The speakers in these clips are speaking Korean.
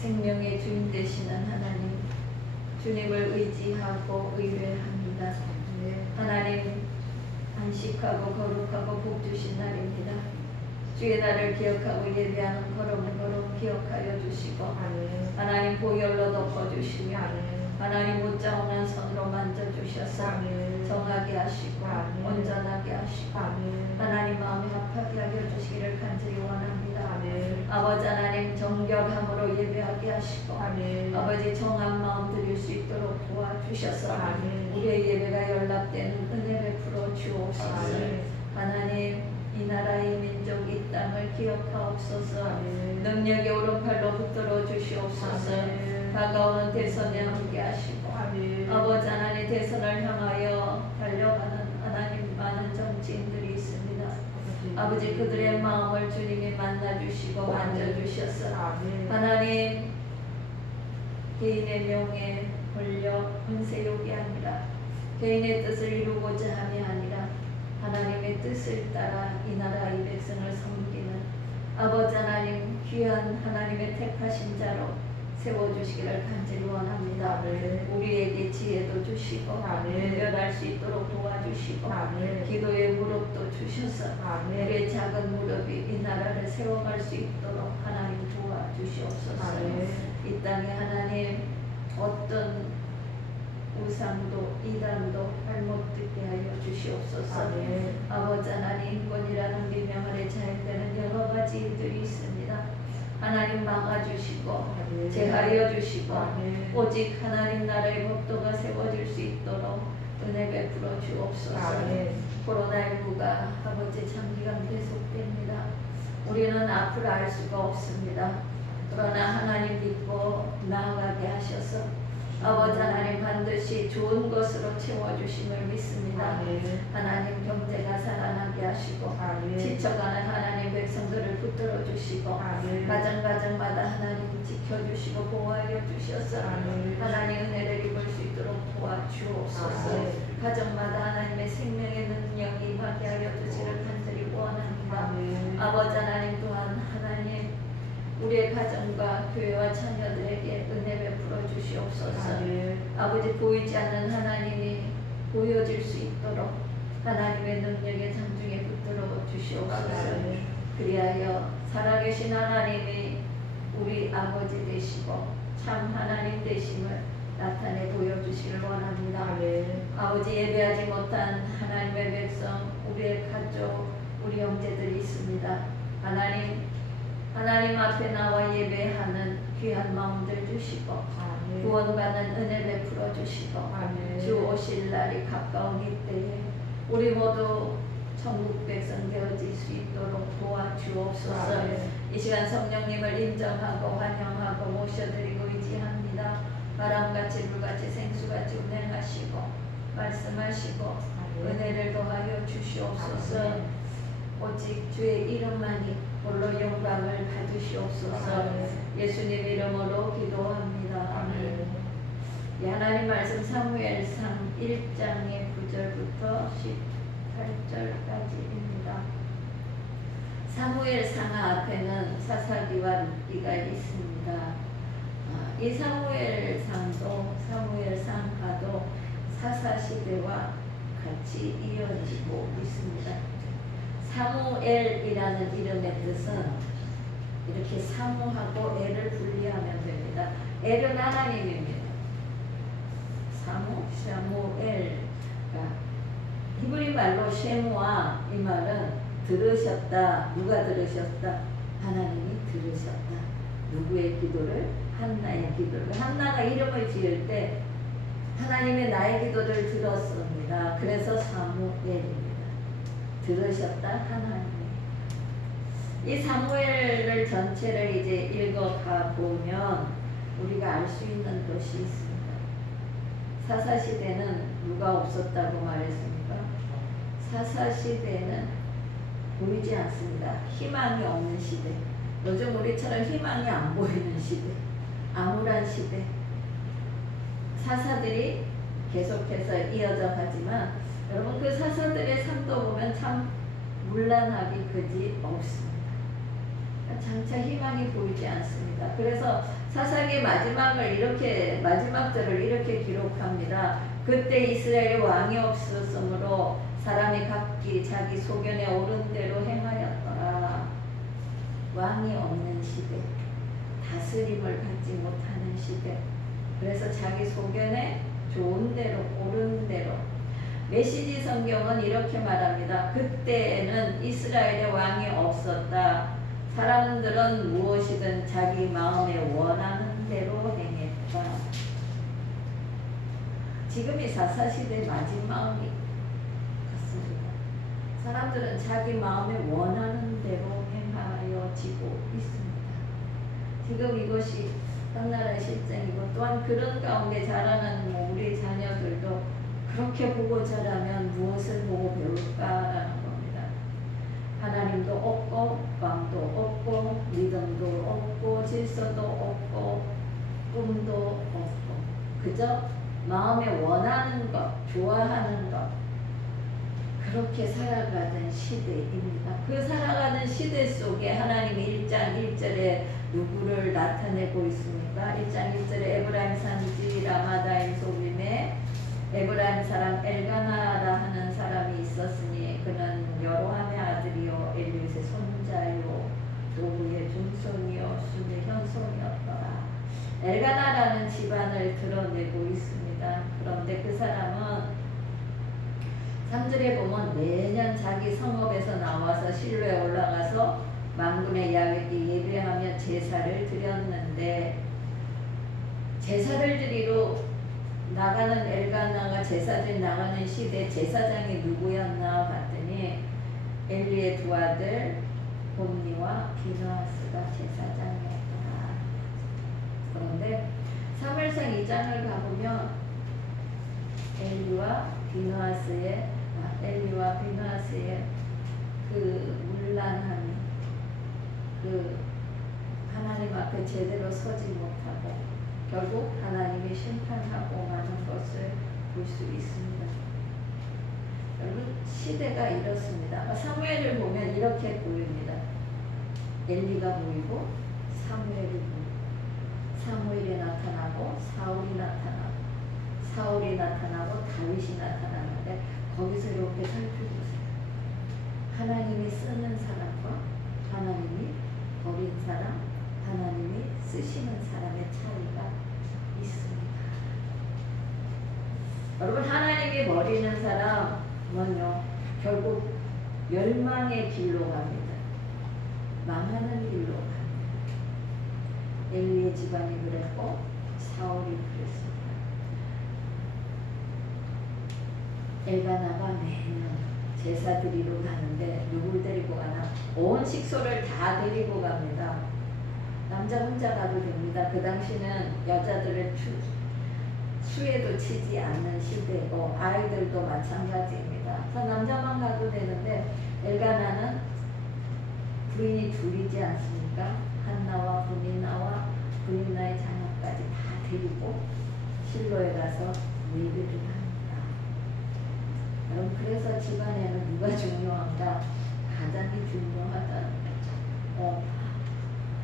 생명의 주인 되시는 하나님, 주님을 의지하고 의뢰합니다. 하나님, 안식하고 거룩하고 복 주신 날입니다. 주의 날을 기억하고 예배하는 걸음 기억하여 주시고, 하나님 보혈로 덮어주시며, 하나님 못자오는 손으로 만져주셔서 정하게 하시고 온전하게 하시고 하나님 마음이 아파하게 하여 주시기를 간절히 원합니다. 아버지 하나님 정결함으로 예배하게 하시고 아버지 정한 마음 드릴 수 있도록 도와주셔서 우리의 예배가 연락되는 은혜 베풀어 주옵소서. 하나님 이 나라의 민족 이 땅을 기억하옵소서. 능력의 오른팔로 붙들어 주시옵소서. 다가오는 대선에 함께 하시고 아버지 하나님 대선을 향하여 달려가는 하나님 많은 정치인들이 있습니다. 아버지 그들의 마음을 주님이 만나주시고 만져주셔서 하나님 개인의 명예, 권력, 권세욕이 아니라 개인의 뜻을 이루고자 함이 아니라 하나님의 뜻을 따라 이 나라 이 백성을 섬기는 아버지 하나님 귀한 하나님의 택하신 자로 세워주시기를 간절히 원합니다. 우리에게 지혜도 주시고 분별할 수 있도록 도와주시고 기도의 무릎도 주셔서 내 작은 무릎이 이 나라를 세워갈 수 있도록 하나님 도와주시옵소서. 이 땅에 하나님 어떤 우상도 이단도 발못 듣게 하여 주시옵소서. 아버지 하나님 인권이라는 미명 아래 자행되는 여러 가지 일들이 있습니다. 하나님 막아주시고 제하여 주시고 오직 하나님 나라의 법도가 세워질 수 있도록 은혜 베풀어 주옵소서. 코로나19가 아버지 장기간 계속됩니다. 우리는 앞을 알 수가 없습니다. 그러나 하나님 믿고 나아가게 하셔서 아버지 하나님 반드시 좋은 것으로 채워주심을 믿습니다. 하나님 경제가 살아나게 하시고 지쳐가는 하나님 백성들을 붙들어 주시고 가정가정마다 하나님 지켜주시고 보호하여 주셔서 하나님 은혜를 입을 수 있도록 도와주옵소서. 가정마다 하나님의 생명의 능력이 임하게 하여 주시기를 간절히 원합니다. 아버지 하나님 또한 하나님 우리의 가정과 교회와 자녀들에게 은혜 베풀어 주시옵소서. 아버지 보이지 않는 하나님이 보여질 수 있도록 하나님의 능력의 장중에 붙들어 주시옵소서. 그리하여 살아계신 하나님이 우리 아버지 되시고 참 하나님 되심을 나타내 보여주시길 원합니다. 아버지 예배하지 못한 하나님의 백성 우리의 가족 우리 형제들이 있습니다. 하나님 앞에 나와 예배하는 귀한 마음들 주시고 구원받는 은혜 베풀어 주시고 주 오실 날이 가까운 이때에 우리 모두 천국 백성 되어질 수 있도록 도와주옵소서. 이 시간 성령님을 인정하고 환영하고 모셔드리고 의지합니다. 바람같이 불같이 생수같이 운행하시고 말씀하시고 은혜를 더하여 주시옵소서. 오직 주의 이름만이 홀로 영광을 받으시옵소서. 예수님 이름으로 기도합니다. 아멘. 하나님 말씀 사무엘상 1장의 9절부터 18절까지입니다. 사무엘상 앞에는 사사기와 룻기가 있습니다. 이 사무엘상도 사사시대와 같이 이어지고 있습니다. 사무엘이라는 이름의 뜻은 이렇게 사무하고 엘을 분리하면 됩니다. 엘은 하나님입니다. 샤무엘. 히브리 말로 쉐무아 이 말은 들으셨다. 누가 들으셨다? 하나님이 들으셨다. 누구의 기도를? 한나의 기도를. 한나가 이름을 지을 때 하나님의 나의 기도를 들었습니다. 그래서 사무엘입니다. 들으셨다 하나님. 이 사무엘을 전체를 이제 읽어가 보면 우리가 알 수 있는 것이 있습니다. 사사시대는 누가 없었다고 말했습니까? 사사시대는 보이지 않습니다. 희망이 없는 시대. 요즘 우리처럼 희망이 안 보이는 시대. 암울한 시대. 사사들이 계속해서 이어져 가지만 여러분 그 사사들의 삶도 보면 참 문란하기 그지 없습니다. 장차 희망이 보이지 않습니다. 그래서 사사기 마지막절을 이렇게 기록합니다. 그때 이스라엘 왕이 없었으므로 사람이 각기 자기 소견에 옳은 대로 행하였더라. 왕이 없는 시대, 다스림을 받지 못하는 시대. 그래서 자기 소견에 좋은 대로, 옳은 대로. 메시지 성경은 이렇게 말합니다. 그때에는 이스라엘의 왕이 없었다. 사람들은 무엇이든 자기 마음에 원하는 대로 행했다. 지금이 사사시대 마지막이 같습니다. 사람들은 자기 마음에 원하는 대로 행하여지고 있습니다. 지금 이것이 당나라의 실정이고, 또한 그런 가운데 자라는 우리 자녀들도 그렇게 보고 자라면 무엇을 보고 배울까라는 겁니다. 하나님도 없고, 왕도 없고, 믿음도 없고, 질서도 없고, 꿈도 없고, 그저 마음에 원하는 것, 좋아하는 것, 그렇게 살아가는 시대입니다. 그 살아가는 시대 속에 하나님이 1장 1절에 누구를 나타내고 있습니까? 1장 1절에 에브라임 산지 라마다임 소빔에 에브라임 사람 엘가나라 하는 사람이 있었으니 그는 여로함의 아들이요 엘리웃의 손자요 노후의 중손이요 순의 현손이었더라. 엘가나라는 집안을 드러내고 있습니다. 그런데 그 사람은 3절에 보면 매년 자기 성읍에서 나와서 실로에 올라가서 만군의 야훼께 예배하며 제사를 드렸는데, 제사를 드리러 나가는 엘가나가 제사들 나가는 시대 제사장이 누구였나 봤더니 엘리의 두 아들 홈니와 비느하스가 제사장이었더라. 그런데 사무엘상 2장을 가보면 엘리와 비느하스의 그 문란함이, 그 하나님 앞에 제대로 서지 못하고 결국 하나님이 심판하고 마는 것을 볼 수 있습니다. 여러분, 시대가 이렇습니다. 사무엘을 보면 이렇게 보입니다. 엘리가 보이고 사무엘이 보이고, 사무엘이 나타나고 사울이 나타나고 다윗이 나타나는데, 거기서 이렇게 살펴보세요. 하나님이 쓰는 사람과 하나님이 버린 사람, 하나님이 쓰시는 사람의 차이가 있습니다. 여러분, 하나님이 버리는 사람은요, 결국 멸망의 길로 갑니다. 망하는 길로 갑니다. 엘리의 집안이 그랬고 사울이 그랬습니다. 엘가나가 매년 제사 드리러 가는데 누굴 데리고 가나? 온 식소를 다 데리고 갑니다. 남자 혼자 가도 됩니다. 그 당시는 여자들을 수에도 치지 않는 시대고 아이들도 마찬가지입니다. 그래서 남자만 가도 되는데, 엘가나는 부인이 둘이지 않습니까? 한나와 브니나의 자녀까지 다 데리고 실로에 가서 예배를 합니다. 여러분, 그래서 집안에는 누가 중요한가? 가장이 중요하다는 거죠.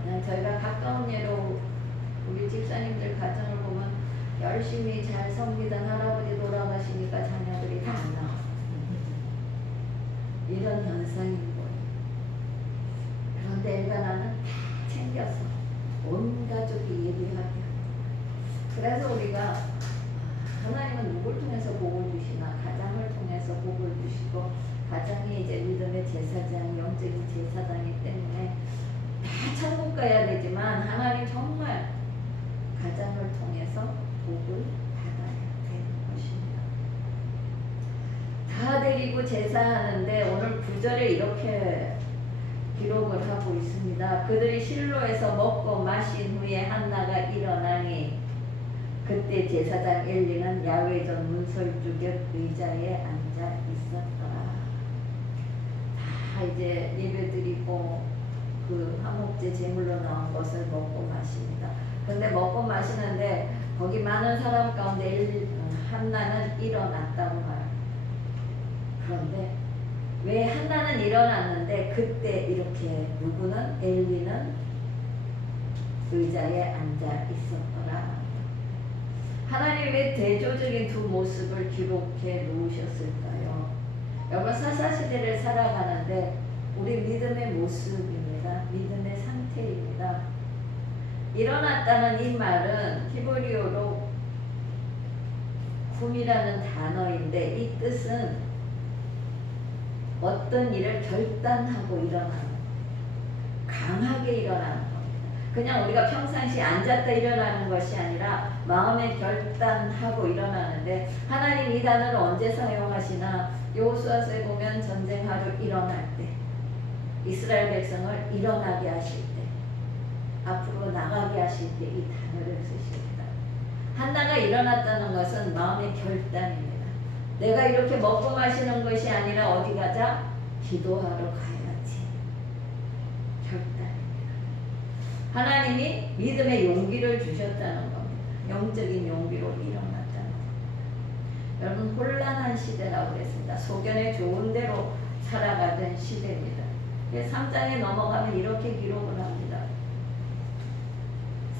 그냥 저희가 가까운 예로 우리 집사님들 가정을 보면 열심히 잘 섬기던 할아버지 돌아가시니까 자녀들이 다 안 나와. 이런 현상인 거예요. 그런데 엘가나는 다 챙겨서 온 가족이 예배하게 합니다. 그래서 우리가 하나님은 누굴 통해서 복을 주시나? 가장을 통해서 복을 주시고, 가장이 이제 믿음의 제사장, 영적인 제사장이기 때문에 다 천국 가야 되지만 하나님 정말 가장을 통해서 복을 받아야 되는 것입니다. 다 데리고 제사하는데 오늘 9절에 이렇게 기록을 하고 있습니다. 그들이 실로에서 먹고 마신 후에 한나가 일어나니 그때 제사장 엘리는 야훼전 문설주 곁 의자에 앉아 있었더라. 다 이제 예배드리고 그 화목제 제물로 나온 것을 먹고 마십니다. 근데 먹고 마시는데 거기 많은 사람 가운데 한나는 일어났다고 말합니다. 그런데 왜 한나는 일어났는데 그때 이렇게 누구는 엘리는 의자에 앉아 있었더라. 하나님 왜 대조적인 두 모습을 기록해 놓으셨을까요? 여러분 사사시대를 살아가는데 우리 믿음의 모습입니다. 믿음의 상태입니다. 일어났다는 이 말은 히브리어로 굼이라는 단어인데 이 뜻은 어떤 일을 결단하고 일어나는, 강하게 일어나는 겁니다. 그냥 우리가 평상시 앉았다 일어나는 것이 아니라 마음에 결단하고 일어나는데 하나님 이 단어를 언제 사용하시나 여호수아서에 보면 전쟁하러 일어날 때, 이스라엘 백성을 일어나게 하실 때, 앞으로 나가게 하실 때 이 단어를 쓰십니다. 한나가 일어났다는 것은 마음의 결단입니다. 내가 이렇게 먹고 마시는 것이 아니라 어디 가자? 기도하러 가야지. 결단입니다. 하나님이 믿음의 용기를 주셨다는 겁니다. 영적인 용기로 일어났다는 겁니다. 여러분 혼란한 시대라고 그랬습니다. 소견에 좋은 대로 살아가던 시대입니다. 3장에 넘어가면 이렇게 기록을 합니다.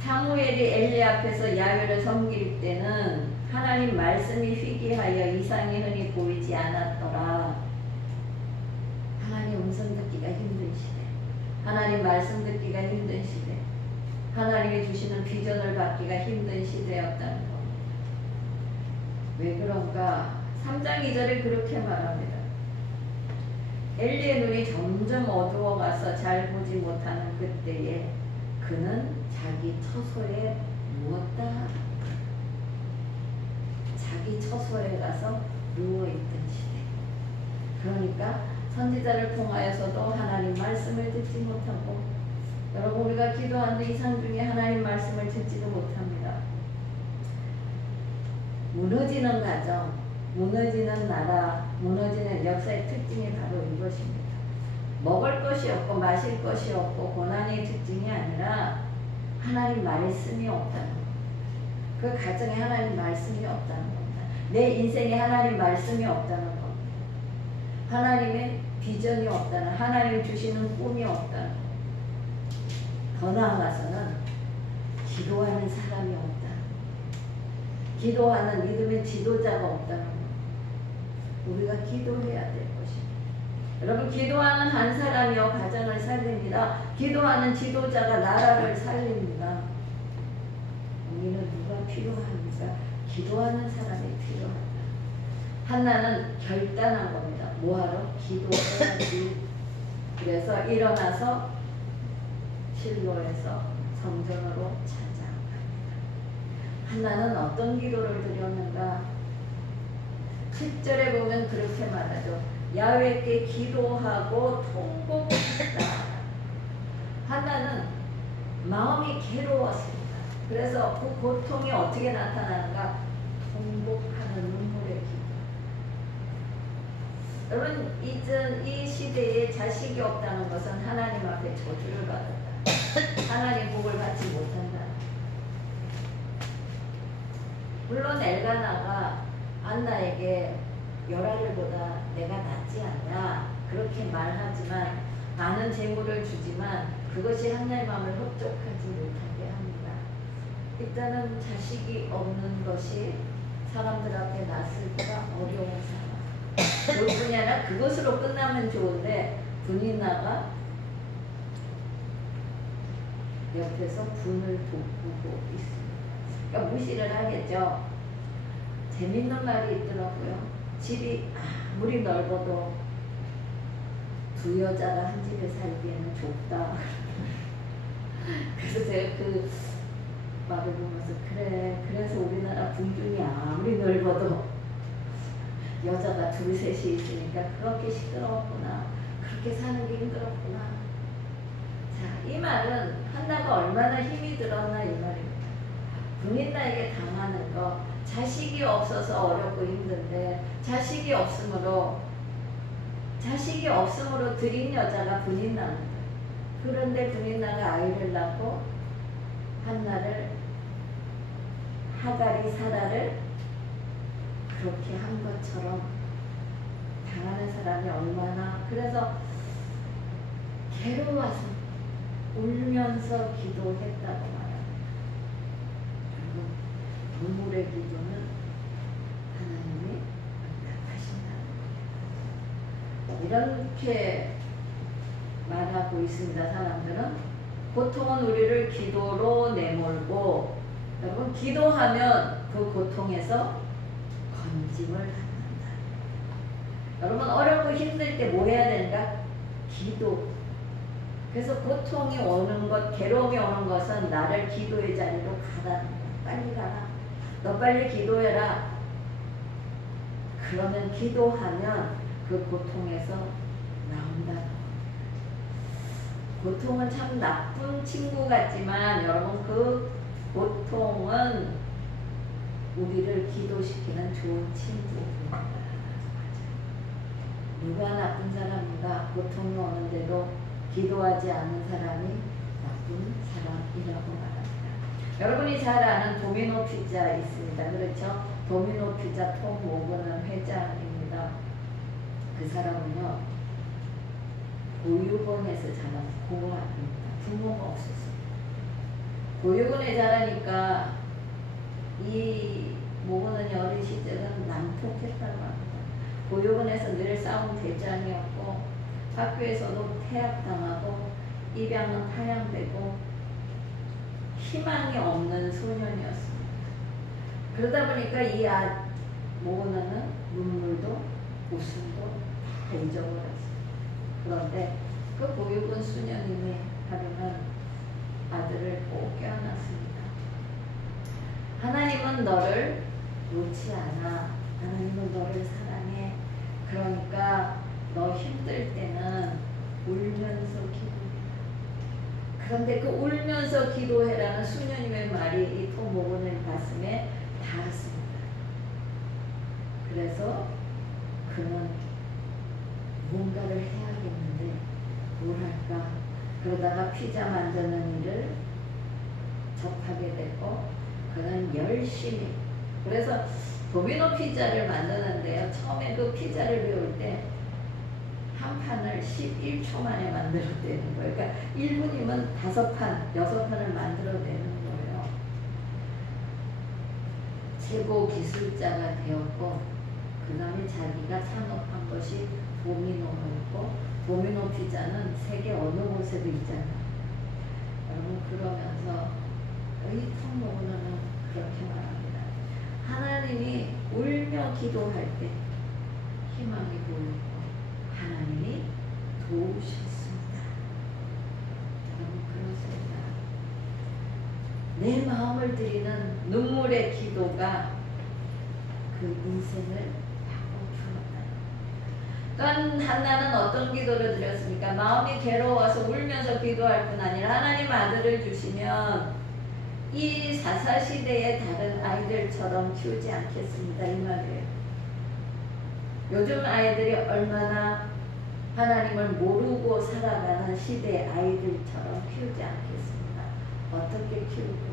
사무엘이 엘리 앞에서 야훼를 섬길 때는 하나님 말씀이 희귀하여 이상이 흔히 보이지 않았더라. 하나님 음성 듣기가 힘든 시대, 하나님 말씀 듣기가 힘든 시대, 하나님이 주시는 비전을 받기가 힘든 시대였다는 겁니다. 왜 그런가? 3장 2절에 그렇게 말합니다. 엘리의 눈이 점점 어두워가서 잘 보지 못하는 그때에 그는 자기 처소에 누웠다. 자기 처소에 가서 누워있던 시대. 그러니까 선지자를 통하여서도 하나님 말씀을 듣지 못하고, 여러분 우리가 기도하는 이상 중에 하나님 말씀을 듣지도 못합니다. 무너지는 가정, 무너지는 나라, 무너지는 역사의 특징이 바로 이것입니다. 먹을 것이 없고 마실 것이 없고 고난의 특징이 아니라 하나님 말씀이 없다는 겁니다. 그 가정에 하나님 말씀이 없다는 겁니다. 내 인생에 하나님 말씀이 없다는 겁니다. 하나님의 비전이 없다는, 하나님이 주시는 꿈이 없다는 겁니다. 더 나아가서는 기도하는 사람이 없다는 겁니다. 기도하는 믿음의 지도자가 없다는 겁니다. 우리가 기도해야 될 것입니다. 여러분 기도하는 한 사람이요 가정을 살립니다. 기도하는 지도자가 나라를 살립니다. 우리는 누가 필요합니까? 기도하는 사람이 필요합니다. 한나는 결단한 겁니다. 뭐하러? 기도해야지. 그래서 일어나서 실로에서 성전으로 찾아갑니다. 한나는 어떤 기도를 드렸는가? 10절에 보면 그렇게 말하죠. 야훼께 기도하고 통곡했다. 한나는 마음이 괴로웠습니다. 그래서 그 고통이 어떻게 나타나는가? 통곡하는 눈물의 기도. 여러분 이 시대에 자식이 없다는 것은 하나님 앞에 저주를 받았다. 하나님 복을 받지 못한다. 물론 엘가나가 안나에게 열아들보다 내가 낫지 않냐 그렇게 말하지만, 많은 재물을 주지만 그것이 하나님의 마음을 흡족하지 못하게 합니다. 일단은 자식이 없는 것이 사람들 앞에 낯설기가 어려운 상황. 그뿐이 아니라 그것으로 끝나면 좋은데 분이나가 옆에서 분을 돋구고 있습니다. 그러니까 무시를 하겠죠. 재밌는 말이 있더라고요. 집이 아무리 넓어도 두 여자가 한 집에 살기에는 좁다. 그래서 제가 그 말을 보면서 그래서 우리나라 궁중이 아무리 넓어도 여자가 둘 셋이 있으니까 그렇게 시끄러웠구나, 그렇게 사는 게 힘들었구나. 자, 이 말은 한나가 얼마나 힘이 들었나 이 말입니다. 분인나에게 당하는 거, 자식이 없어서 어렵고 힘든데 자식이 없으므로 들인 여자가 분인나입니다. 그런데 분인나가 아이를 낳고 한나를, 하갈이 사라를 그렇게 한 것처럼 당하는 사람이 얼마나, 그래서 괴로워서 울며 울면서 기도했다고 말합니다. 그리고 눈물의 기도는 하나님이 응답하신다는 거예요. 이렇게 말하고 있습니다. 사람들은 고통은 우리를 기도로 내몰고, 여러분 기도하면 그 고통에서 건짐을 받는다. 여러분 어렵고 힘들 때 뭐 해야 되는가? 기도. 그래서 고통이 오는 것, 괴로움이 오는 것은 나를 기도의 자리로 가라는 거야. 빨리 가라. 너 빨리 기도해라. 그러면 기도하면 그 고통에서 나온다는 거야. 고통은 참 나쁜 친구 같지만 여러분 그 고통은 우리를 기도시키는 좋은 친구입니다. 누가 나쁜 사람인가? 고통이 오는데도 기도하지 않는 사람이 나쁜 사람이라고 말합니다. 여러분이 잘 아는 도미노 피자 있습니다. 그렇죠? 도미노 피자 톰 모그는 회장입니다. 그 사람은요 보육원에서 자란 고아입니다. 부모가 없었어요. 보육원에 자라니까 이 모그는 어린 시절은 난폭했다고 합니다. 보육원에서 늘 싸움 대장이었고 학교에서도 태압당하고 입양은 타양되고 희망이 없는 소년이었습니다. 그러다 보니까 이 모그는 눈물도 웃음도 다 잊어버렸어요. 그런데 그 보육원 수녀님이 하루는 아들을 꼭 껴안았습니다. 하나님은 너를 놓지 않아. 하나님은 너를 사랑해. 그러니까 너 힘들 때는 울면서 기도해라. 그런데 그 울면서 기도해라는 수녀님의 말이 이 톰 모그의 가슴에 닿았습니다. 그래서 그는 뭔가를 해야겠는데 뭘 할까? 그러다가 피자 만드는 일을 접하게 됐고 그는 열심히, 그래서 도미노 피자를 만드는데요, 처음에 그 피자를 배울 때 한 판을 11초 만에 만들어내는 거예요. 그러니까 1분이면 5판, 6판을 만들어내는 거예요. 최고 기술자가 되었고 그 다음에 자기가 창업한 것이 도미노였고, 도미노 피자는 세계 어느 곳에도 있잖아요. 여러분 그러면서 이 톰 모그는 그렇게 말합니다. 하나님이 울며 기도할 때 희망이 보이고 하나님이 도우셨습니다. 여러분 그렇습니다. 내 마음을 드리는 눈물의 기도가 그 인생을 바꿔주었다. 그러니까 한나는 어떤 기도를 드렸습니까? 마음이 괴로워서 울면서 기도할 뿐 아니라 하나님 아들을 주시면 이 사사시대의 다른 아이들처럼 키우지 않겠습니다. 이 말이에요. 요즘 아이들이 얼마나 하나님을 모르고 살아가는 시대의 아이들처럼 키우지 않겠습니다. 어떻게 키우겠습니까?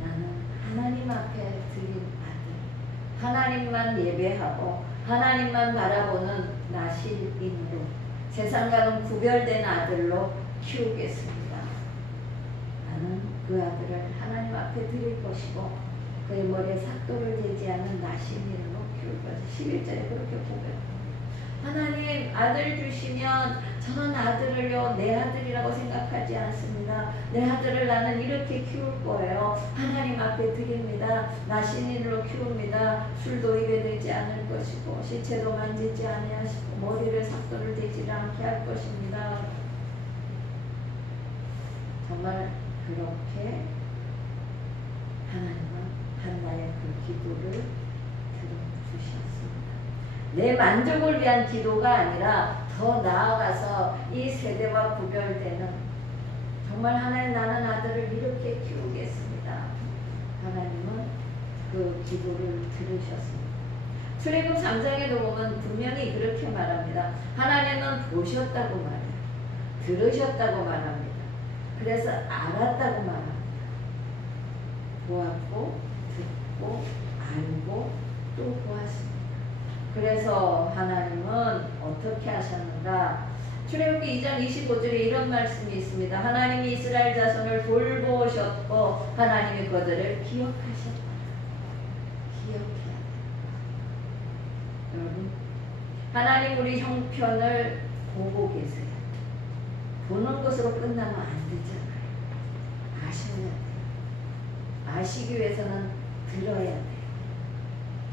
나는 하나님 앞에 드린 아들, 하나님만 예배하고 하나님만 바라보는 나시인으로 세상과는 구별된 아들로 키우겠습니다. 나는 그 아들을 하나님 앞에 드릴 것이고 그의 머리에 삭도를 대지 않는 나시인으로 키울 것이 11절에 그렇게 고백합니다. 하나님 아들 주시면 저는 아들을요 내 아들이라고 생각하지 않습니다. 내 아들을 나는 이렇게 키울 거예요. 하나님 앞에 드립니다. 나신인으로 키웁니다. 술도 입에 대지 않을 것이고 시체도 만지지 아니하시고 머리를 삭도를 대지 않게 할 것입니다. 정말 그렇게 하나님은 한나의 그 기도를 들어주셨습니다. 내 만족을 위한 기도가 아니라 더 나아가서 이 세대와 구별되는 정말 하나님 나는 아들을 이렇게 키우겠습니다. 하나님은 그 기도를 들으셨습니다. 출애굽 3장에도 보면 분명히 그렇게 말합니다. 하나님은 보셨다고 말해요. 들으셨다고 말합니다. 그래서 알았다고 말합니다. 보았고 듣고 알고 또 보았습니다. 그래서 하나님은 어떻게 하셨는가? 출애굽기 2장 25절에 이런 말씀이 있습니다. 하나님이 이스라엘 자손을 돌보셨고 하나님이 그들을 기억하셨다. 기억해야 돼. 여러분, 하나님 우리 형편을 보고 계세요. 보는 것으로 끝나면 안 되잖아요. 아셔야 돼요. 아시기 위해서는 들어야 돼요.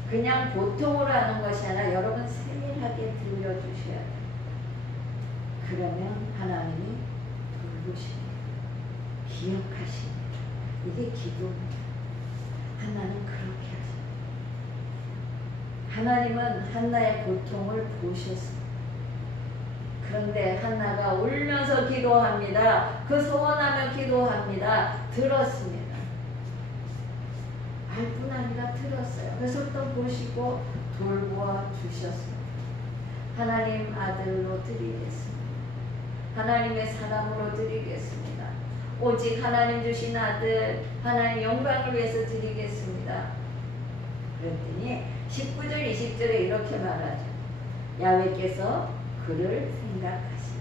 그냥 보통으로 하는 것이 아니라 여러분 세밀하게 들려주셔야 돼요. 그러면 하나님이 돌보십니다. 기억하십니다. 이게 기도입니다. 하나님 그렇게 하십니다. 하나님은 한나의 고통을 보셨습니다. 그런데 한나가 울면서 기도합니다. 그 소원하며 기도합니다. 들었습니다. 알 뿐 아니라 들었어요. 그래서 또 보시고 돌보아 주셨습니다. 하나님 아들로 드리겠습니다. 하나님의 사람으로 드리겠습니다. 오직 하나님 주신 아들, 하나님 영광을 위해서 드리겠습니다. 그랬더니 19절 20절에 이렇게 말하죠. 야훼께서 그를 생각하시자.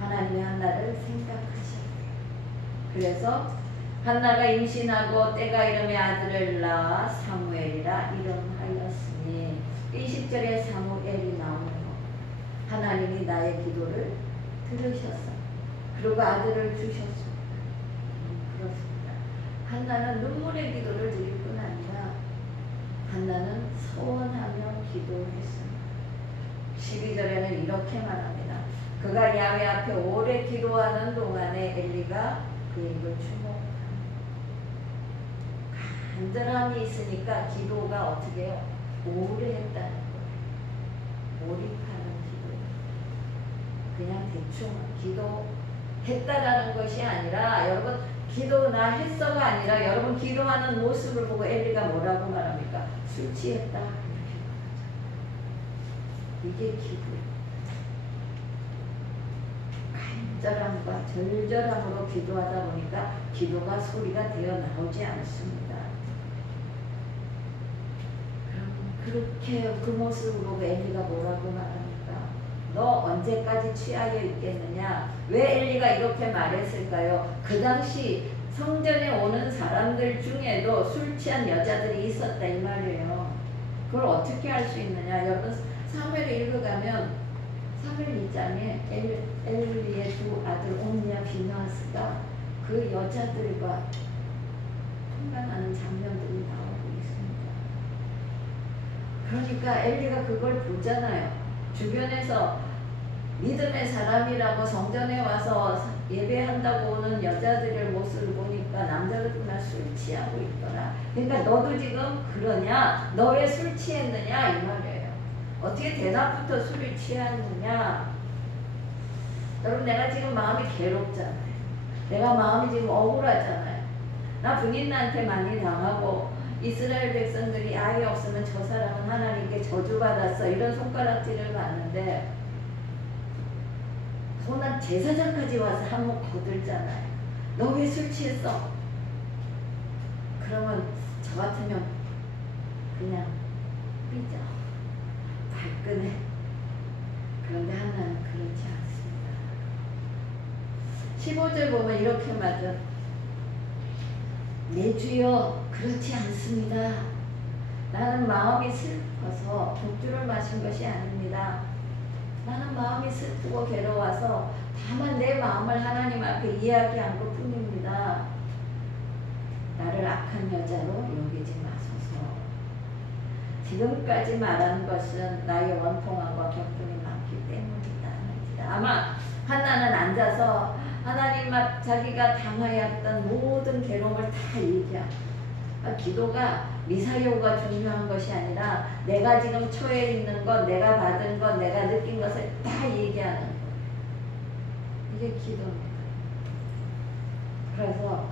하나님의 한나를 생각하셨대요. 그래서 한나가 임신하고 때가 이름에 아들을 낳아 사무엘이라 이름하였으니 20절에 사무엘이 나오고 하나님이 나의 기도를 들으셨어. 그리고 아들을 주셨습니다. 그렇습니다. 한나는 눈물의 기도를 드릴 뿐 아니라 한나는 소원하며 기도했습니다. 12절에는 이렇게 말합니다. 그가 야훼 앞에 오래 기도하는 동안에 엘리가 그 입을 주목합니다. 간절함이 있으니까 기도가 어떻게 해요? 오래 했다는 거예요. 몰입하는 기도예요. 그냥 대충 기도했다라는 것이 아니라 여러분 기도 나 했어가 아니라 여러분 기도하는 모습을 보고 엘리가 뭐라고 말합니까? 술 취했다. 이게 기도예요. 간절함과 절절함으로 기도하다 보니까 기도가 소리가 되어 나오지 않습니다. 그렇게 그 모습을 보고 엘리가 뭐라고 말합니까? 너 언제까지 취하여 있겠느냐? 왜 엘리가 이렇게 말했을까요? 그 당시 성전에 오는 사람들 중에도 술 취한 여자들이 있었다 이 말이에요. 그걸 어떻게 알 수 있느냐? 여러분 사무엘을 읽어가면 사무엘 2장에 엘리의 두 아들 옴니와 비느하스가 그 여자들과 통관하는 장면들이 나오고 있습니다. 그러니까 엘리가 그걸 보잖아요. 주변에서 믿음의 사람이라고 성전에 와서 예배한다고 오는 여자들의 모습을 보니까 남자들만 술 취하고 있더라. 그러니까 너도 지금 그러냐? 너 왜 술 취했느냐? 이 말이에요. 어떻게 대낮부터 술을 취하느냐? 여러분 내가 지금 마음이 괴롭잖아요. 내가 마음이 지금 억울하잖아요. 나 분인나한테 많이 당하고 이스라엘 백성들이 아이 없으면 저 사람은 하나님께 저주받았어 이런 손가락질을 받는데 소난 제사장까지 와서 한몫 거들잖아요. 너 왜 술 취했어? 그러면 저 같으면 그냥 삐져 발끈해. 그런데 하나는 그렇지 않습니다. 15절 보면 이렇게 말하죠. 내 주여 그렇지 않습니다. 나는 마음이 슬퍼서 독주를 마신 것이 아닙니다. 나는 마음이 슬프고 괴로워서 다만 내 마음을 하나님 앞에 이야기한 것 뿐입니다. 나를 악한 여자로 여기지 마소서. 지금까지 말한 것은 나의 원통함과 격분이 많기 때문이다. 아마 한나는 앉아서 하나님 앞 자기가 당하였던 모든 괴로움을 다 얘기하고 기도가 미사여가 중요한 것이 아니라 내가 지금 처해 있는 것, 내가 받은 것, 내가 느낀 것을 다 얘기하는 거예요. 이게 기도입니다. 그래서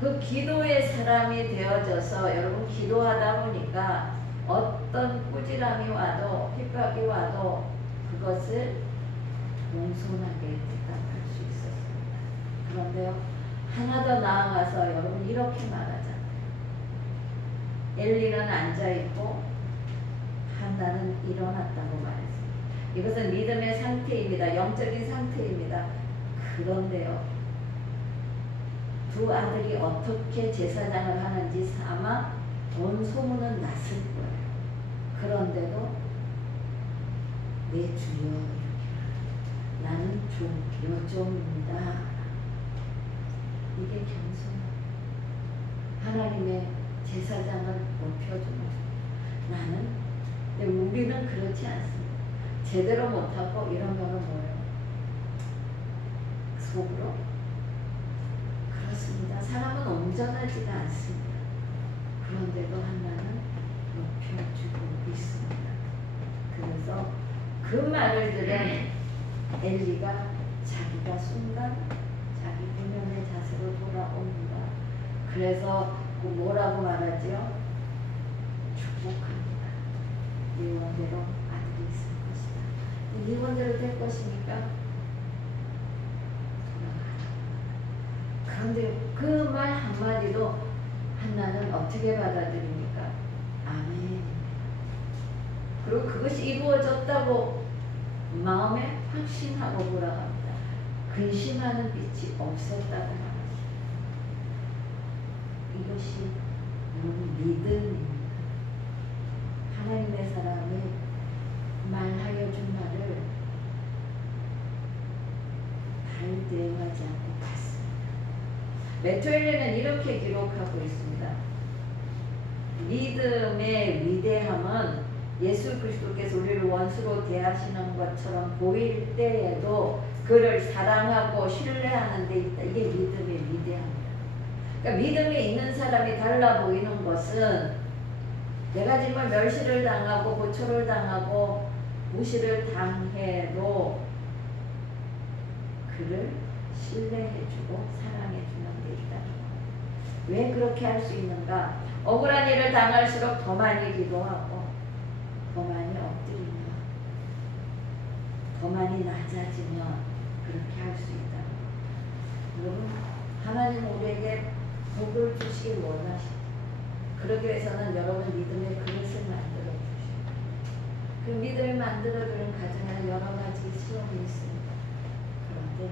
그 기도의 사람이 되어져서 여러분 기도하다 보니까 어떤 꾸지람이 와도 핍박이 와도 그것을 용손하게 대답할 수 있었습니다. 그런데요 하나 더 나아가서 여러분 이렇게 말하잖아요. 엘리는 앉아있고 한나는 일어났다고 말했습니다. 이것은 믿음의 상태입니다. 영적인 상태입니다. 그런데요, 두 아들이 어떻게 제사장을 하는지 아마 온 소문은 났을 거예요. 그런데도 내 주여, 나는 요종입니다. 이게 겸손. 하나님의 제사장을 높여주는 거. 나는, 근데 우리는 그렇지 않습니다. 제대로 못하고 이런 거는 뭐예요? 속으로? 그렇습니다. 사람은 온전하지가 않습니다. 그런데도 하나는 높여주고 있습니다. 그래서 그 말을 들은 엘리가 자기가 순간 자기 본연의 자세로 돌아옵니다. 그래서 그 뭐라고 말하지요? 축복합니다. 예언대로 아들이 있을 것이다. 예언대로 될 것이니까 돌아가라. 그런데 그 말 한마디도 한나는 어떻게 받아들입니까? 아멘. 그리고 그것이 이루어졌다고 마음에 확신하고 돌아갑니다. 근심하는 빛이 없었다고 말합니다. 이것이 여러분 믿음입니다. 하나님의 사람이 말하여 준 말을 발대하지 않고 갔습니다. 메토엘레는 이렇게 기록하고 있습니다. 믿음의 위대함은 예수 그리스도께서 우리를 원수로 대하시는 것처럼 보일 때에도 그를 사랑하고 신뢰하는 데 있다. 이게 믿음의 위대함입니다. 그러니까 믿음이 있는 사람이 달라 보이는 것은 내가 정말 멸시를 당하고 고초를 당하고 무시를 당해도 그를 신뢰해주고 사랑해주는 데 있다는 거. 왜 그렇게 할 수 있는가? 억울한 일을 당할수록 더 많이 기도하고 더 많이 엎드리면 더 많이 낮아지면 그렇게 할 수 있다. 여러분, 하나님 우리에게 복을 주시길 원하십니다. 그러기 위해서는 여러분 믿음의 그릇을 만들어 주십니다. 그 믿음을 만들어 주는 과정에는 여러 가지 시험이 있습니다. 그런데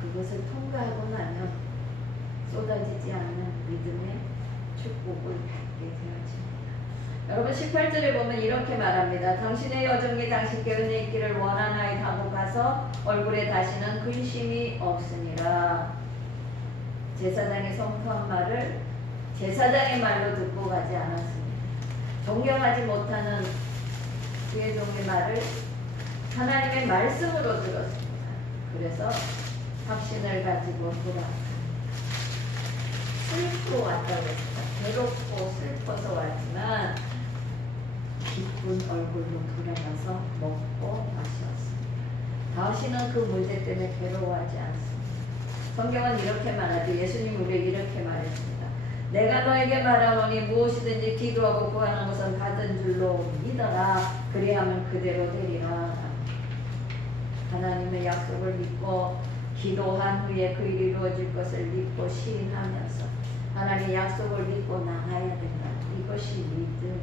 그것을 통과하고 나면 쏟아지지 않는 믿음의 축복을 받게 되어집니다. 여러분 18절에 보면 이렇게 말합니다. 당신의 여종이 당신께 은혜 있기를 원하나이다 가서 얼굴에 다시는 근심이 없으니라. 제사장의 성토한 말을 제사장의 말로 듣고 가지 않았습니다. 존경하지 못하는 그의 종의 말을 하나님의 말씀으로 들었습니다. 그래서 확신을 가지고 돌아왔습니다. 슬프고 왔다고 했습니다. 괴롭고 슬퍼서 왔지만 기쁜 얼굴로 돌아가서 먹고 마셨습니다. 다시는 그 문제 때문에 괴로워하지 않습니다. 성경은 이렇게 말하죠. 예수님 우리에게 이렇게 말했습니다. 내가 너에게 말하노니 무엇이든지 기도하고 구하는 것은 받은 줄로 믿어라. 그리하면 그대로 되리라. 하나님의 약속을 믿고 기도한 후에 그 일이 이루어질 것을 믿고 시인하면서 하나님의 약속을 믿고 나가야 된다. 이것이 믿음.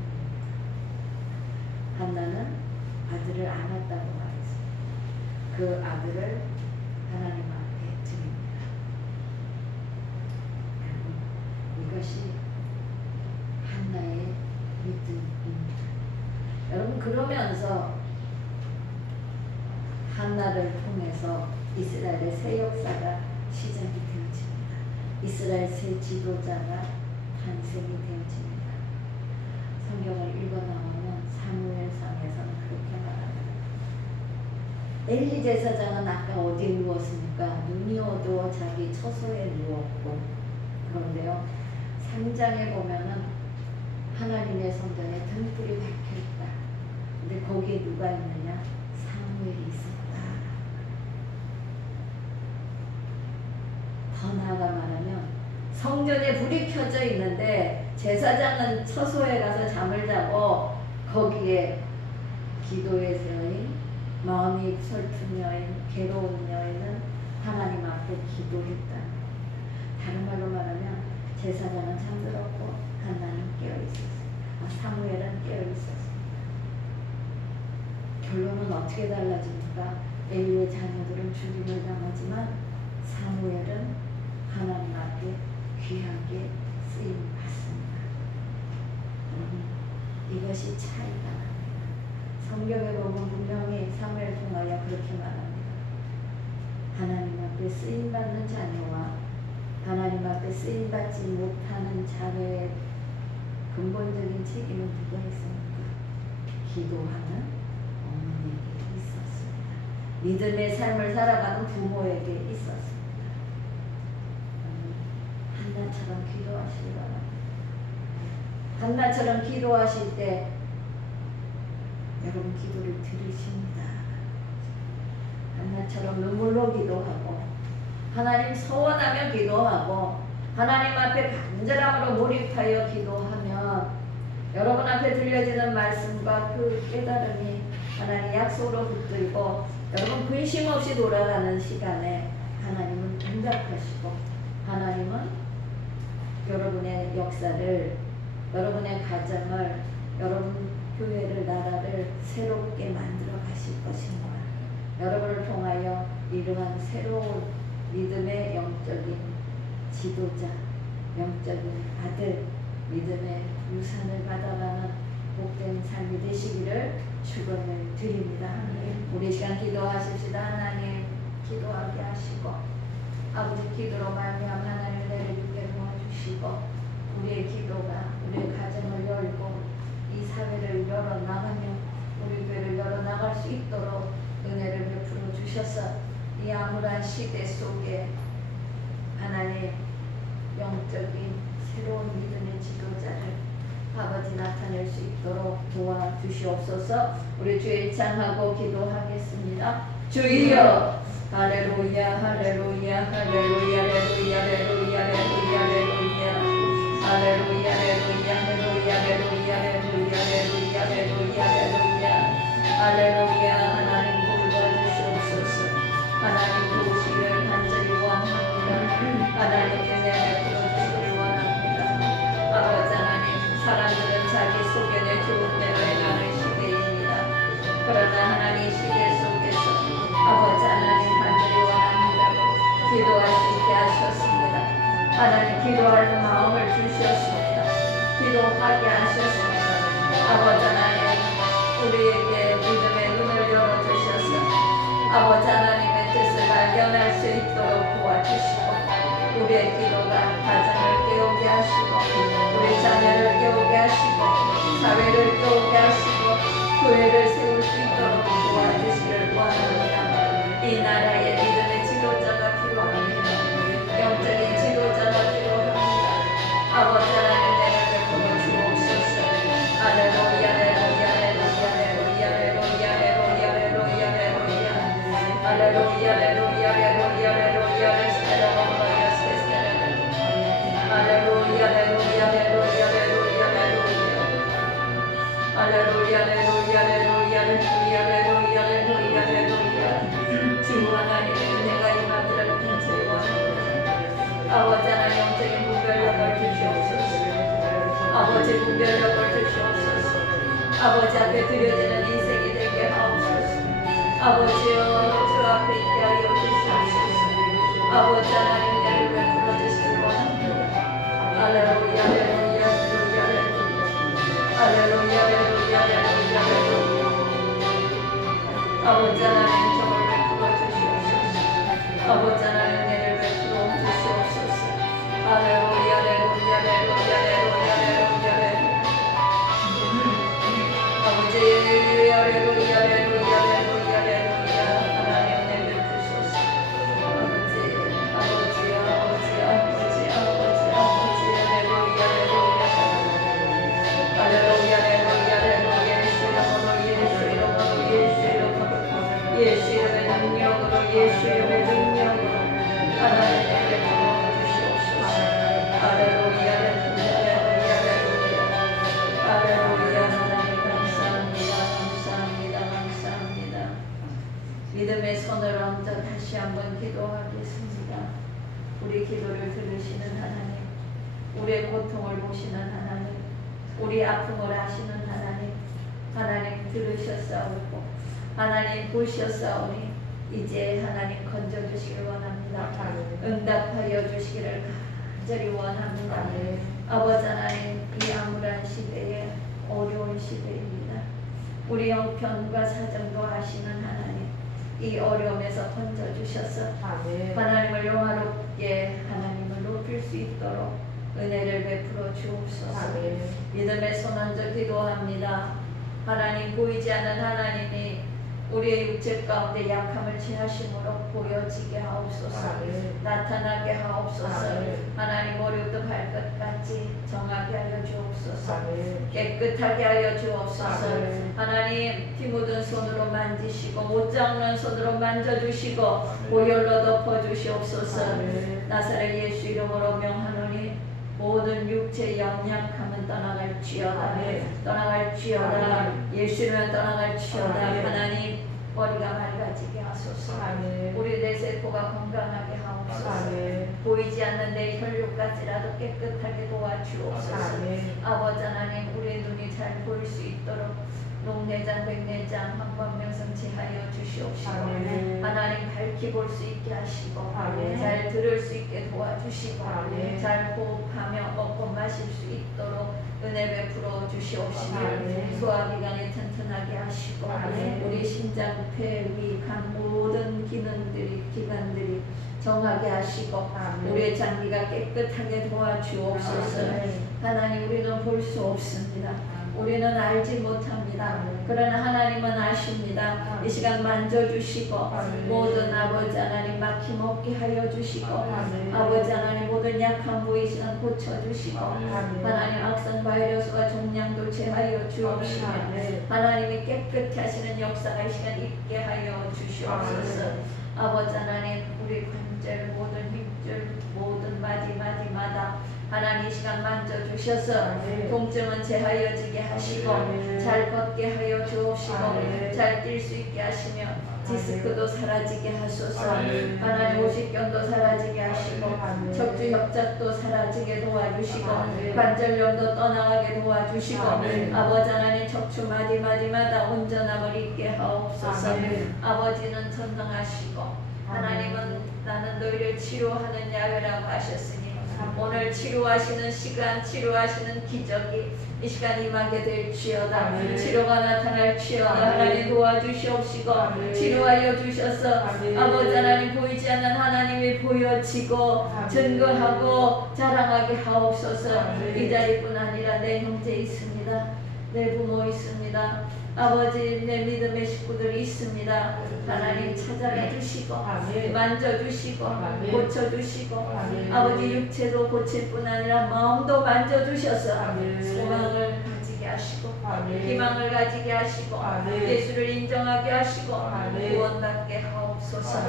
한나는 아들을 안았다고 말했습니다. 그 아들을 하나님 앞에 드립니다. 이것이 한나의 믿음입니다. 여러분 그러면서 한나를 통해서 이스라엘의 새 역사가 시작이 되어집니다. 이스라엘 새 지도자가 탄생이 되어집니다. 성경을 읽어나오면 사무엘상에서는 그렇게 말합니다. 엘리 제사장은 아까 어디에 누웠습니까? 눈이 어두워 자기 처소에 누웠고, 그런데요 3장에 보면은 하나님의 성전에 등불이 박혀있다. 근데 거기에 누가 있느냐? 사무엘이 있었다. 더 나아가 말하면 성전에 불이 켜져 있는데 제사장은 처소에 가서 잠을 자고 거기에 기도의 여인, 마음이 슬픈 여인, 괴로운 여인은 하나님 앞에 기도했다. 다른 말로 말하면 제사장은 잠들었고 한나는 깨어있었습니다. 사무엘은 깨어있었습니다. 결론은 어떻게 달라집니까? 엘리의 자녀들은 죽임을 당하지만 사무엘은 하나님 앞에 귀하게 쓰임 받습니다. 이것이 차이가 납니다. 성경에 보면 분명히 사무엘 통하여 그렇게 말합니다. 하나님 앞에 쓰임 받는 자녀와 하나님 앞에 쓰임 받지 못하는 자녀의 근본적인 책임은 누가 있습니까? 기도하는 어머니에게 있었습니다. 믿음의 삶을 살아가는 부모에게 있었습니다. 한나처럼 기도하시기 바랍니다. 한나처럼 기도하실 때 여러분 기도를 들으십니다. 한나처럼 눈물로 기도하고 하나님 서원하며 기도하고 하나님 앞에 간절함으로 몰입하여 기도하면 여러분 앞에 들려지는 말씀과 그 깨달음이 하나님 약속으로 붙들고 여러분 근심 없이 돌아가는 시간에 하나님은 응답하시고 하나님은 여러분의 역사를 여러분의 가정을 여러분 교회를 나라를 새롭게 만들어 가실 것입니다. 여러분을 통하여 이러한 새로운 믿음의 영적인 지도자, 영적인 아들, 믿음의 유산을 받아가는 복된 삶이 되시기를 축원을 드립니다. 우리 시간 기도하십시다. 하나님 기도하게 하시고 아버지 기도로 말미암아 하나님의 은혜를 주게 도와주시고 우리의 기도가 우리의 가정을 열고 이 사회를 열어나가며 우리 교회를 열어나갈 수 있도록 은혜를 베풀어 주셔서 이 암울한 시대 속에 하나님 영적인 새로운 믿음의 지도자를 아버지 나타낼 수 있도록 도와주시옵소서. 우리 주의 찬하고 기도하겠습니다. 주여 할렐루야 할렐루야 할렐루야 할렐루야 할렐루야 할렐루야 할렐루야 할렐루야 할렐루야 할렐루야 할렐루야 할렐루야 할렐루야 할렐루야 할렐루야. 하나님 도와주시옵소서. 하나님 도우시기를 간절히 원합니다. 하나님 은혜 베풀어주시기를 원합니다. 아버지 하나님 사람들은 자기 소견에 좋은 대로 행하는 시대입니다. 그러나 하나님 시대 속에서 아버지 하나님 간절히 원합니다. 기도할 수 있게 하셨습니다. 하나님 기도할 마음을 주셨습니다. 기도하게 하셨습니다. 아버지 하나님 우리에게 믿음의 눈을 열어주셔서 아버지 하나님의 뜻을 발견할 수 있도록 도와주시고 우리의 기도가 가정을 깨우게 하시고 우리 자녀를 깨우게 하시고 사회를 깨우게 하시고 교회를 세울 수 있도록 도와주시기를 원합니다. 이 나라에 믿음의 지도자가 필요합니다. 영적인 지도자가 필요합니다. 아버지 하나님 내를 베풀어 주옵소서. 할렐루야 할렐루야 할렐루야 할렐루야 할렐루야 할렐루야 할렐루야 할렐루야 할렐루야 할렐루야 할렐루야 할렐루야 할렐루야 할렐루야 할렐루야 할렐루야 할렐루야. 주 하나님 은혜가 임하기를 간절히 원합니다. 아버지 하나님 영적인 분별력을 주시옵소서. 아버지 분별력을 주시옵소서. 아버지 앞에 드려지는 인생이 되게 하옵소서. 아버지여 주 앞에 있게 하여 주시옵소서. 아버지 하나님 나를 베풀어 주시기 원합니다. 할렐루야 할렐루야 할렐루야 할렐루야 할렐루야 할렐루야 할렐루야. 아버지 하나님 저를 베풀어 주시옵소서. 아버지 하나님 은혜를 베풀어 주시옵소서. 할렐루야 할렐루야 할렐루야 할렐루야 할렐루야. 아버지 할렐루야 할렐루야 할렐루야 할렐루야. 하나님 은혜 베푸소서. 아버지 아버지 아버지 아버지 아버지 아버지 할렐루야 할렐루야 할렐루야 할렐루야 예수 이름으로 예수 이름으로 예수 이름으로 예수 이름의 능력으로 예수 이름의 능력으로 하나님 베풀어 주시옵소서. 할렐루야 할렐루야 할렐루야 할렐루야. 하나님 감사합니다 감사합니다 감사합니다. 믿음의 손을 얹어 다시 한번 기도하겠습니다. 우리 기도를 들으시는 하나님, 우리의 고통을 보시는 하나님, 우리 아픔을 아시는 하나님, 하나님 들으셨사오고 하나님 보셨사오니 이제 하나님 건져주시길 원합니다. 응답하여 주시기를 간절히 원합니다. 아버지 하나님, 이 암울한 시대에 어려운 시대입니다. 우리 형편과 사정도 아시는 하나님, 이 어려움에서 건져주셔서 하나님을 영화롭게 하나님을 높일 수 있도록 은혜를 베풀어 주옵소서. 믿음의 손 얹어 기도합니다. 하나님, 보이지 않는 하나님이 우리의 육체 가운데 약함을 취하심으로 보여지게 하옵소서. 나타나게 하옵소서. 하나님, 머리부터 발끝까지 정하게 하여 주옵소서. 깨끗하게 하여 주옵소서. 하나님, 피 묻은 손으로 만지시고 못 잡는 손으로 만져주시고 보혈로 덮어주시옵소서. 나사렛 예수 이름으로 명하노니 모든 육체 연약함은 떠나갈지어다. 떠나갈지어다. 예수 이름으로 떠나갈지어다. 하나님, 머리가 맑아지게 하소서. 우리 내 세포가 건강하게 하옵소서. 보이지 않는 내 혈육까지라도 깨끗하게 도와주옵소서. 아버지 하나님, 우리 눈이 잘 보일 수 있도록 녹내장, 백내장, 황반명성 제하여 주시옵시고 하나님, 밝히 볼 수 있게 하시고 잘 들을 수 있게 도와주시고 잘 호흡하며 먹고 마실 수 있도록 은혜 베풀어 주시옵시고 소화기관이 튼튼하게 하시고 우리 심장, 폐, 위, 간 모든 기관들이 정하게 하시고 우리의 장기가 깨끗하게 도와주옵소서. 하나님, 우리는 볼 수 없습니다. 우리는 알지 못합니다. 그러나 하나님은 아십니다. 이 시간 만져주시고 모든 아버지 하나님 막힘없게 하여 주시고 아버지 하나님 모든 약한 부위 시간 고쳐주시고 하나님 악성 바이러스와 종양도 제하여 주옵시며 하나님이 깨끗히 하시는 역사가 이 시간 있게 하여 주시옵소서. 아버지 하나님, 우리 관절 모든 힘줄 모든 마디마디마다 하나님 이 시간 만져주셔서 통증은 제하여지게 하시고 잘 걷게 하여 주옵시고 잘 뛸 수 있게 하시며 디스크도 사라지게 하소서. 하나님, 오십견도 사라지게 하시고 척추 협착도 사라지게 도와주시고 관절염도 떠나가게 도와주시고 아버지 하나님, 척추 마디마디마다 온전함을 있게 하옵소서. 아버지는 전능하시고 하나님은 나는 너희를 치료하는 야훼라고 하셨으니 오늘 치료하시는 시간, 치료하시는 기적이 이 시간 임하게 될지어다. 치료가 나타날지어다. 하나님 도와주시옵시고 치료하여 주셔서 아버지 하나님, 보이지 않는 하나님이 보여지고 증거하고 자랑하게 하옵소서. 이 자리뿐 아니라 내 형제 있습니다. 내 부모 있습니다. 아버지, 내 믿음의 식구들이 있습니다. 하나님 찾아내 주시고 만져주시고 고쳐주시고 아버지 육체도 고칠 뿐 아니라 마음도 만져주셔서 소망을 가지게 하시고 희망을 가지게 하시고 예수를 인정하게 하시고 구원받게 하옵소서.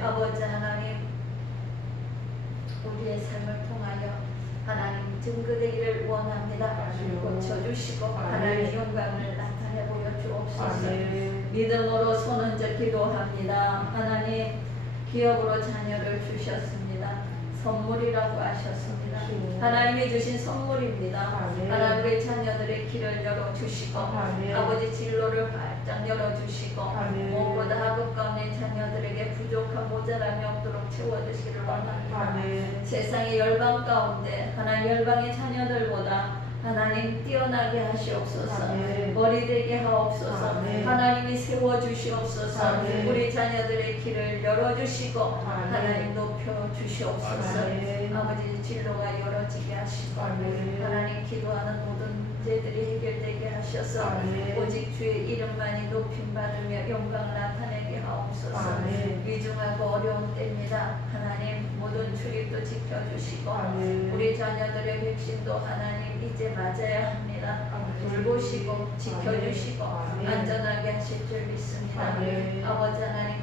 아버지 하나님, 우리의 삶을 통하여 하나님 증거되기를 원합니다. 고쳐주시고 하나님의 영광을 나타내 보여주옵소서. 믿음으로 손 얹어 기도합니다. 하나님, 기업으로 자녀를 주셨습니다. 선물이라고 하셨습니다. 하나님이 주신 선물입니다. 하나님, 우리 자녀들의 길을 열어주시고 아버지 진로를 활짝 열어주시고 무엇보다 학업 가운데 자녀들에게 부족한 모자람이 없도록 채워주시기를 원합니다. 세상의 열방 가운데 하나님, 열방의 자녀들보다 하나님 뛰어나게 하시옵소서. 머리 되게 하옵소서. 하나님이 세워주시옵소서. 우리 자녀들의 길을 열어주시고 하나님 높여주시옵소서. 아버지, 진로가 열어지게 하시고 하나님, 기도하는 모든 문제들이 해결되게 하셔서 오직 주의 이름만이 높임받으며 영광을 나타내게 하옵소서. 위중하고 어려운 때입니다. 하나님, 모든 출입도 지켜주시고 우리 자녀들의 백신도 하나님 이제 맞아야 합니다. 돌보시고 지켜주시고 안전하게 하실 줄 믿습니다. 아버지 하나님,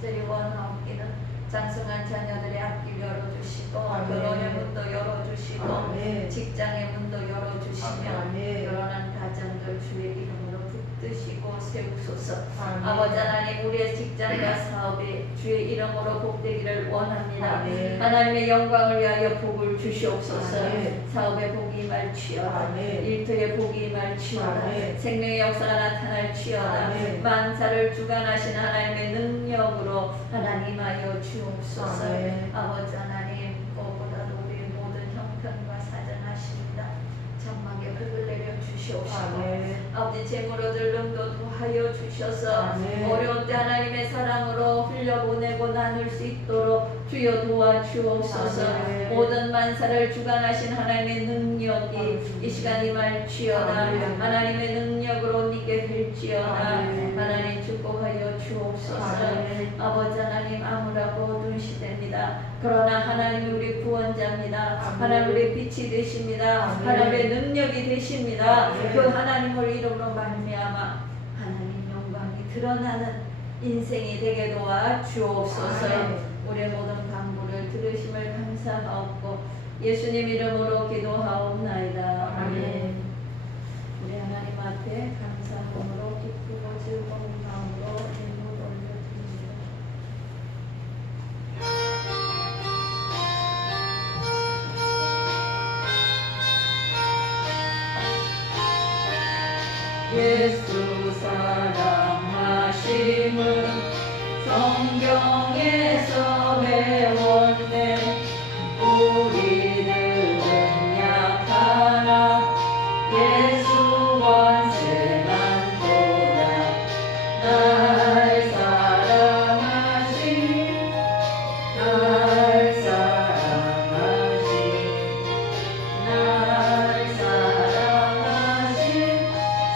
간절히 원하옵기는 장성한 자녀들의 앞길 열어주시고 결혼의 문도 열어주시고 직장의 문도 열어주시며 결혼한 가정들 주의 이름으로 붙드시고 세우소서. 아멘. 아버지 하나님, 우리의 직장과 사업이 주의 이름으로 복되기를 원합니다. 아멘. 하나님의 영광을 위하여 복을 주시옵소서. 아멘. 사업에 복이 임할지어다. 아멘. 일터에 복이 임할지어다. 아멘. 생명의 역사가 나타날지어다. 아멘. 만사를 주관하시는 하나님의 능력으로 하나님하여 주옵소서. 아멘. 아버지 하나님, 무엇보다도 우리의 모든 형편과 사정하십니다. 장막에 흙을 내려 주시옵시고 아멘. 아버지 재물 얻을 능도 도하여 주셔서 아멘. 어려운 때 하나님의 사랑으로 흘려보내고 나눌 수 있도록 주여 도와주옵소서. 아멘. 모든 만사를 주관하신 하나님의 능력이 아멘. 이 시간 임할지어다. 아멘. 하나님의 능력으로 니게 될지어다. 아멘. 하나님 축복하여 주옵소서. 아멘. 아버지 하나님, 암울하고 어두운 시대입니다. 그러나 하나님이 우리 구원자입니다. 아멘. 하나님 우리 빛이 되십니다. 아멘. 하나님의 능력이 되십니다. 아멘. 그 하나님을 이름으로 말미암아 하나님 영광이 드러나는 인생이 되게 도와 주옵소서. 아멘. 우리의 모든 간구를 들으심을 감사하옵고 예수님 이름으로 기도하옵나이다. 아멘. 우리 하나님 앞에 감사함으로 기쁘고 즐거운 마음으로 예물 올려드립니다. 예수 사랑하심은 성경에서 배웠네. 우리들은 약하나 예수 권세만 보다. 날 사랑하신 날 사랑하신 날 사랑하신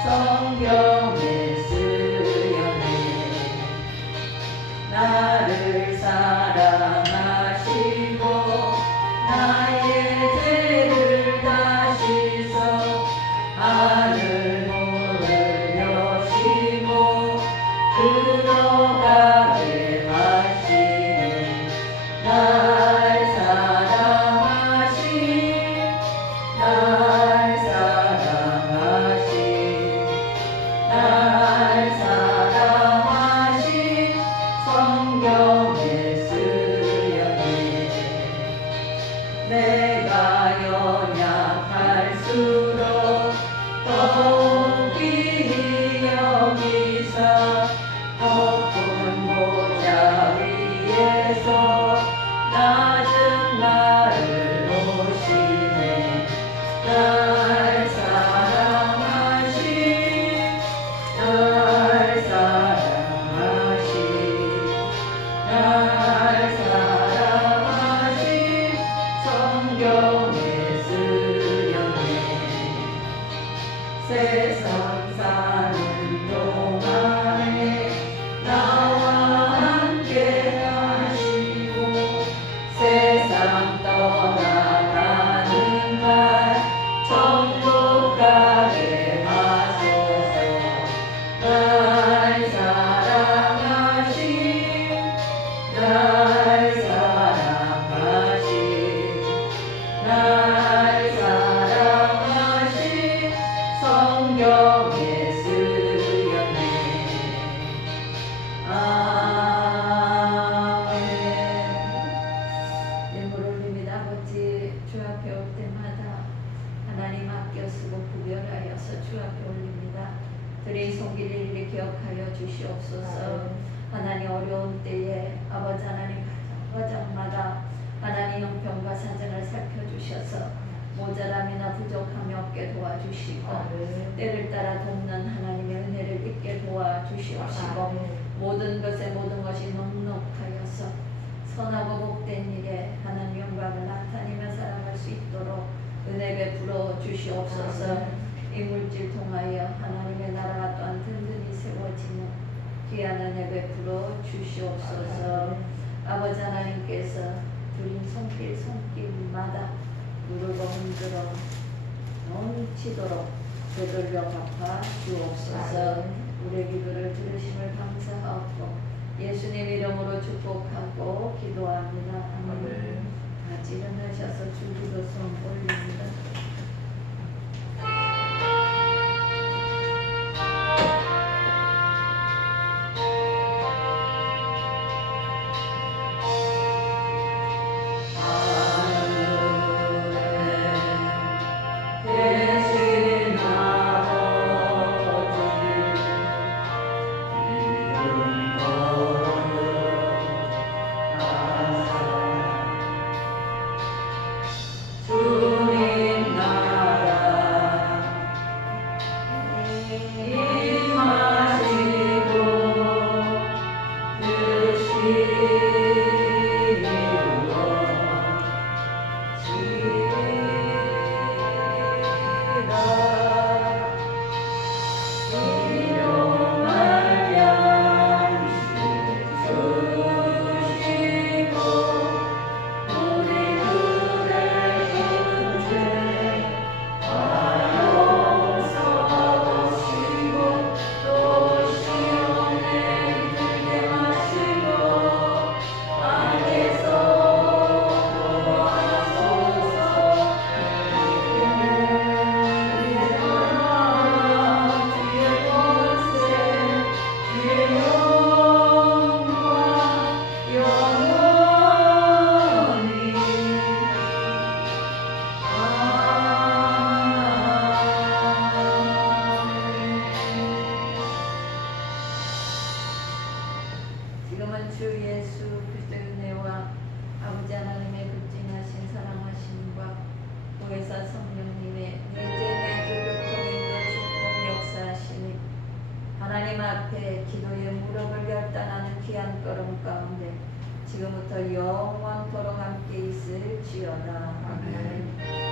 성경에 쓰여네. 나를 사랑하시고 나의 죄를 다 씻어 하늘 문을 여시고 들어가게 하시네. 날 사랑하신 날 사랑하신 날 사랑하신 성경에 쓰여네. 내가 연약할수록 더욱 귀히 여기사 높은 보좌 위에서 낮은 나를 놓으시네. 날 사랑하신 날 사랑하신 날 사랑하신 성경에 쓰여네. 세상 사는 동안에 나와 함께 하시고 세상 떠나가는 날 천국 가게 하소서. 날 사랑하신 날 사랑하신 날 사랑하신 성경에 쓰여네. 아멘. 예물 올립니다. 아버지, 주 앞에 올 때마다 하나님 아껴 쓰고 구별하여서 주 앞에 올립니다. 드린 손길을 일일이 기억하여 주시옵소서. 하나님 어려운 때에 아버지 하나님 가정마다 하나님 형편과 사정을 살펴주셔서 모자람이나 부족함이 없게 도와주시고 때를 따라 돕는 하나님의 은혜를 잊게 도와주시옵시고 모든 것에 모든 것이 넉넉하여서 선하고 복된 일에 하나님 영광을 나타내며 살아갈 수 있도록 은혜 베풀어 주시옵소서. 이 물질 통하여 하나님의 나라가 또한 든든히 세워지는 귀한 은혜 베풀어 주시옵소서. 아버지 하나님께서 드린 손길마다 누르고 흔들어 넘치도록 되돌려 갚아 주옵소서. 우리의 기도를 들으심을 감사하고 예수님 이름으로 축복하고 기도합니다. 아멘. 같이 일어나셔서 주기도송 올립니다. 주 예수 그리스도의 은혜와 아버지 하나님의 극진하신 사랑하심과 보혜사 성령님의 내재내주 교통인도 축복 역사하시니 하나님 앞에 기도의 무릎을 결단하는 귀한 걸음 가운데 지금부터 영원토록 함께 있을지어다. 아멘.